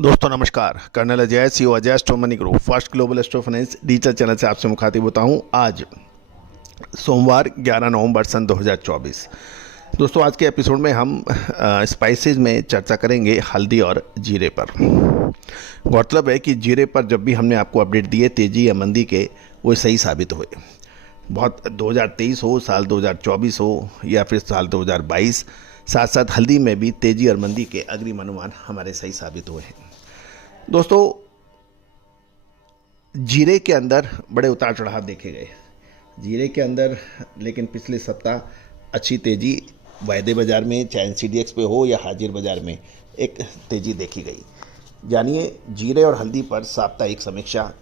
दोस्तों नमस्कार। Colonel Ajay CO Ajay स्टो money group first global स्टो finance digital channel से आपसे मुखातिब होता हूं। आज सोमवार 11 नवंबर सन 2024। दोस्तों आज के एपिसोड में हम स्पाइसेस में चर्चा करेंगे हल्दी और जीरे पर। गौरतलब है कि जीरे पर जब भी हमने आपको अपडेट दिए तेज़ी या मंदी के, वो सही साबित हुए। बहुत 2023 हो, साल 2024 हो या फिर साल 2022, साथ साथ हल्दी में भी तेज़ी और मंदी के अग्रिम अनुमान हमारे सही साबित हुए हैं। दोस्तों जीरे के अंदर बड़े उतार चढ़ाव देखे गए जीरे के अंदर, लेकिन पिछले सप्ताह अच्छी तेज़ी वायदे बाज़ार में, चाहे एनसीडीएक्स पे हो या हाजिर बाज़ार में, एक तेज़ी देखी गई। जानिए जीरे और हल्दी पर साप्ताहिक समीक्षा।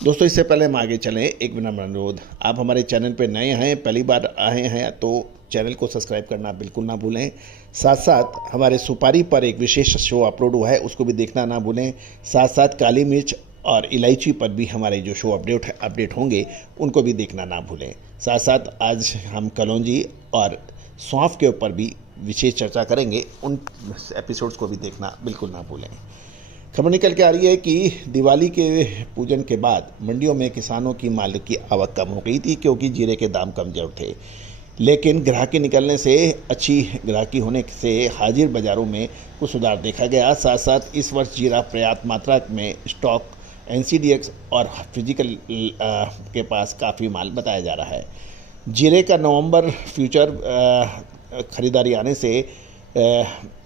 दोस्तों इससे पहले हम आगे चलें, एक विनम्र अनुरोध, आप हमारे चैनल पर नए हैं, पहली बार आए हैं तो चैनल को सब्सक्राइब करना बिल्कुल ना भूलें। साथ साथ हमारे सुपारी पर एक विशेष शो अपलोड हुआ है, उसको भी देखना ना भूलें। साथ साथ काली मिर्च और इलायची पर भी हमारे जो शो अपडेट होंगे उनको भी देखना ना भूलें। साथ साथ आज हम कलौंजी और सौंफ के ऊपर भी विशेष चर्चा करेंगे, उन एपिसोड्स को भी देखना बिल्कुल ना भूलें। खबर निकल के आ रही है कि दिवाली के पूजन के बाद मंडियों में किसानों की माल की आवक कम हो गई थी, क्योंकि जीरे के दाम कमजोर थे। लेकिन ग्राहकी निकलने से, अच्छी ग्राहकी होने से हाजिर बाज़ारों में कुछ सुधार देखा गया। साथ साथ इस वर्ष जीरा पर्याप्त मात्रा में स्टॉक एनसीडीएक्स और फिजिकल के पास काफ़ी माल बताया जा रहा है। जीरे का नवंबर फ्यूचर खरीदारी आने से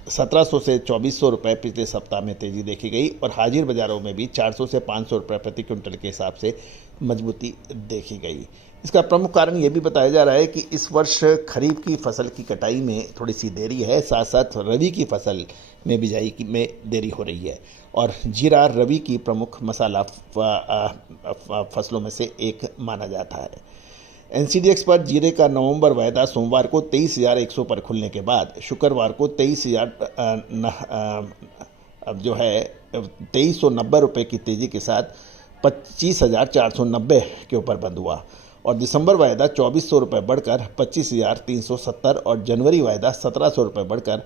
1700 से 2400 रुपये पिछले सप्ताह में तेज़ी देखी गई और हाजिर बाज़ारों में भी 400 से 500 रुपये प्रति क्विंटल के हिसाब से मजबूती देखी गई। इसका प्रमुख कारण ये भी बताया जा रहा है कि इस वर्ष खरीफ की फसल की कटाई में थोड़ी सी देरी है, साथ साथ रबी की फसल में बिजाई में देरी हो रही है और जीरा रबी की प्रमुख मसाला फसलों में से एक माना जाता है। एनसीडीएक्स पर जीरे का नवंबर वायदा सोमवार को 23,100 पर खुलने के बाद शुक्रवार को 2390 रुपये की तेज़ी के साथ 25,490 के ऊपर बंद हुआ और दिसंबर वायदा 2400 रुपये बढ़कर 25,370 और जनवरी वायदा 1700 रुपये बढ़कर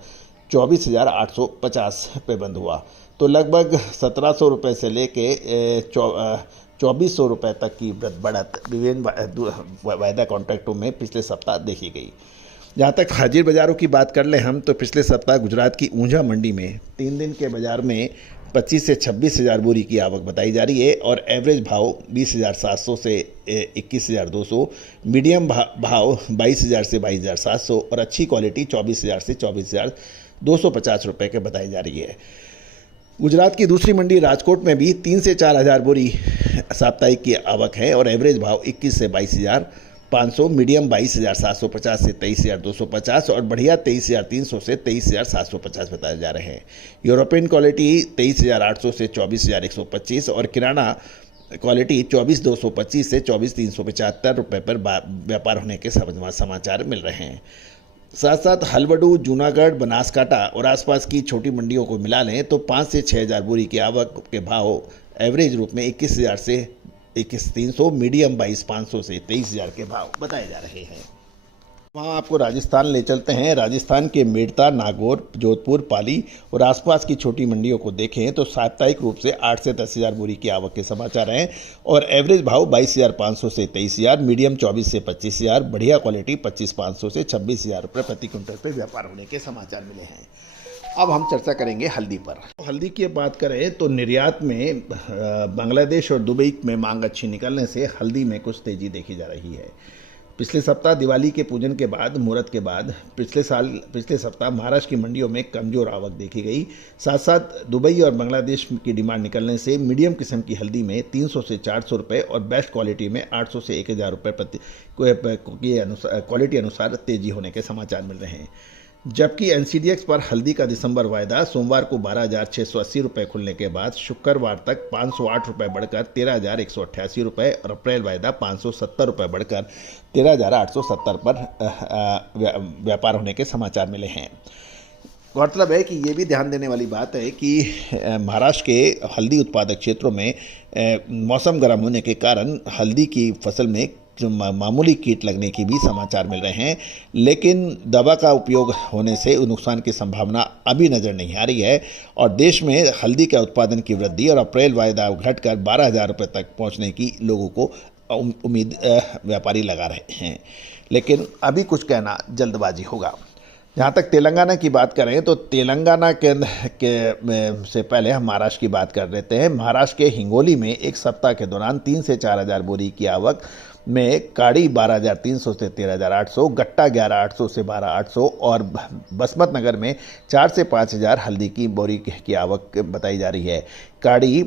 24,850 पे बंद हुआ। तो लगभग 1700 रुपये से लेके 2400 रुपये तक की बढ़त विभिन्न वायदा कॉन्ट्रैक्टों में पिछले सप्ताह देखी गई। जहाँ तक हाजिर बाज़ारों की बात कर लें हम, तो पिछले सप्ताह गुजरात की ऊंझा मंडी में 3 दिन के बाज़ार में 25 से 26,000 बोरी की आवक बताई जा रही है और एवरेज भाव 20,700 से 21,200, मीडियम भाव 22,000 से 22,700 और अच्छी क्वालिटी 24,000 से 24,250 रुपये के बताई जा रही है। गुजरात की दूसरी मंडी राजकोट में भी 3 से 4,000 बोरी साप्ताहिक की आवक है और एवरेज भाव 21 से 22,500, मीडियम 22,750 से 23,250 और बढ़िया 23,300 से 23,750 बताए जा रहे हैं। यूरोपियन क्वालिटी 23,800 से 24,125 और किराना क्वालिटी 24,225 से 24,375 रुपये पर व्यापार होने के समाचार मिल रहे हैं। साथ साथ हलवडू, जूनागढ़, बनासकांठा और आसपास की छोटी मंडियों को मिला लें तो 5 से 6,000 बोरी की आवक के भाव एवरेज रूप में 21,000 से 21,300, मीडियम 22,500 से 23,000 के भाव बताए जा रहे हैं। वहाँ आपको राजस्थान ले चलते हैं। राजस्थान के मेड़ता, नागौर, जोधपुर, पाली और आसपास की छोटी मंडियों को देखें तो साप्ताहिक रूप से 8 से 10,000 बोरी की आवक के समाचार हैं और एवरेज भाव 22,500 से 23,000, मीडियम 24 से 25,000, बढ़िया क्वालिटी 25,500 से 26,000 रुपये प्रति क्विंटल पर व्यापार होने के समाचार मिले हैं। अब हम चर्चा करेंगे हल्दी पर। हल्दी की बात करें तो निर्यात में बांग्लादेश और दुबई में मांग अच्छी निकलने से हल्दी में कुछ तेज़ी देखी जा रही है। पिछले सप्ताह दिवाली के पूजन के बाद, मुहूर्त के बाद पिछले सप्ताह महाराष्ट्र की मंडियों में कमजोर आवक देखी गई। साथ साथ दुबई और बांग्लादेश की डिमांड निकलने से मीडियम किस्म की हल्दी में 300 से 400 रुपये और बेस्ट क्वालिटी में 800 से 1,000 रुपये प्रति क्वालिटी अनुसार तेजी होने के समाचार मिल रहे हैं। जबकि एनसीडीएक्स पर हल्दी का दिसंबर वायदा सोमवार को 12,680 रुपये खुलने के बाद शुक्रवार तक 508 रुपये बढ़कर 13,188 रुपये और अप्रैल वायदा 570 रुपये बढ़कर 13,870 पर व्यापार होने के समाचार मिले हैं। गौरतलब है कि ये भी ध्यान देने वाली बात है कि महाराष्ट्र के हल्दी उत्पादक क्षेत्रों में मौसम गर्म होने के कारण हल्दी की फसल में मामूली कीट लगने की भी समाचार मिल रहे हैं, लेकिन दवा का उपयोग होने से नुकसान की संभावना अभी नज़र नहीं आ रही है और देश में हल्दी के उत्पादन की वृद्धि और अप्रैल वायदा घटकर 12,000 रुपये तक पहुंचने की लोगों को उम्मीद व्यापारी लगा रहे हैं, लेकिन अभी कुछ कहना जल्दबाजी होगा। जहाँ तक तेलंगाना की बात करें तो तेलंगाना से पहले हम महाराष्ट्र की बात कर लेते हैं। महाराष्ट्र के हिंगोली में एक सप्ताह के दौरान 3 से 4,000 बोरी की आवक में काड़ी 12,300 से 13,800, गट्टा 11,800 से 12,800 और बसमत नगर में 4 से 5,000 हल्दी की बोरी की आवक बताई जा रही है। काड़ी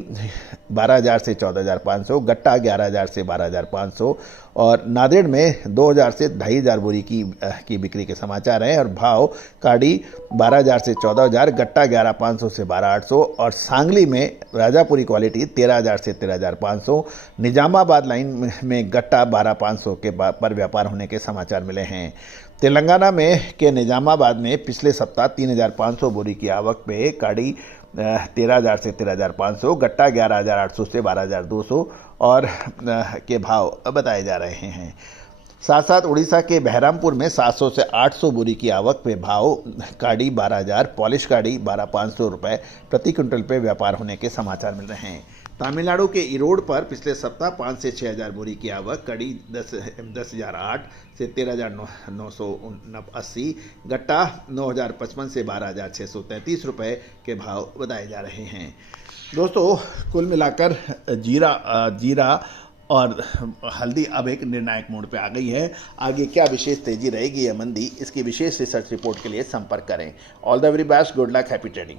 12,000 से 14,500, गट्टा 11,000 से 12,500 और नांदेड़ में 2,000 से 2,500 बोरी की बिक्री के समाचार हैं और भाव काड़ी 12,000 से 14,000, गट्टा 11,500 से 12,800 और सांगली में राजापुरी क्वालिटी 13,000 से 13,500, निजामाबाद लाइन में गट्टा 12,500 के पर व्यापार होने के समाचार मिले हैं। तेलंगाना में के निजामाबाद में पिछले सप्ताह 3,500 बोरी की आवक पे काड़ी 13,000 से 13,500, गट्टा 11,800 से 12,200 और के भाव बताए जा रहे हैं। साथ साथ उड़ीसा के बहरामपुर में 700 से 800 बोरी की आवक पे भाव काड़ी 12,000, पॉलिश काड़ी 12,500 रुपये प्रति क्विंटल पे व्यापार होने के समाचार मिल रहे हैं। तमिलनाडु के इरोड पर पिछले सप्ताह 5 से 6,000 बोरी की आवक, कड़ी 10,008 से 13,980, गट्टा 9,055 से 12,633 रुपये के भाव बताए जा रहे हैं। दोस्तों, कुल मिलाकर जीरा और हल्दी अब एक निर्णायक मोड़ पे आ गई है। आगे क्या विशेष तेजी रहेगी या मंदी, इसकी विशेष रिसर्च रिपोर्ट के लिए संपर्क करें। All the very best, good luck, happy trading.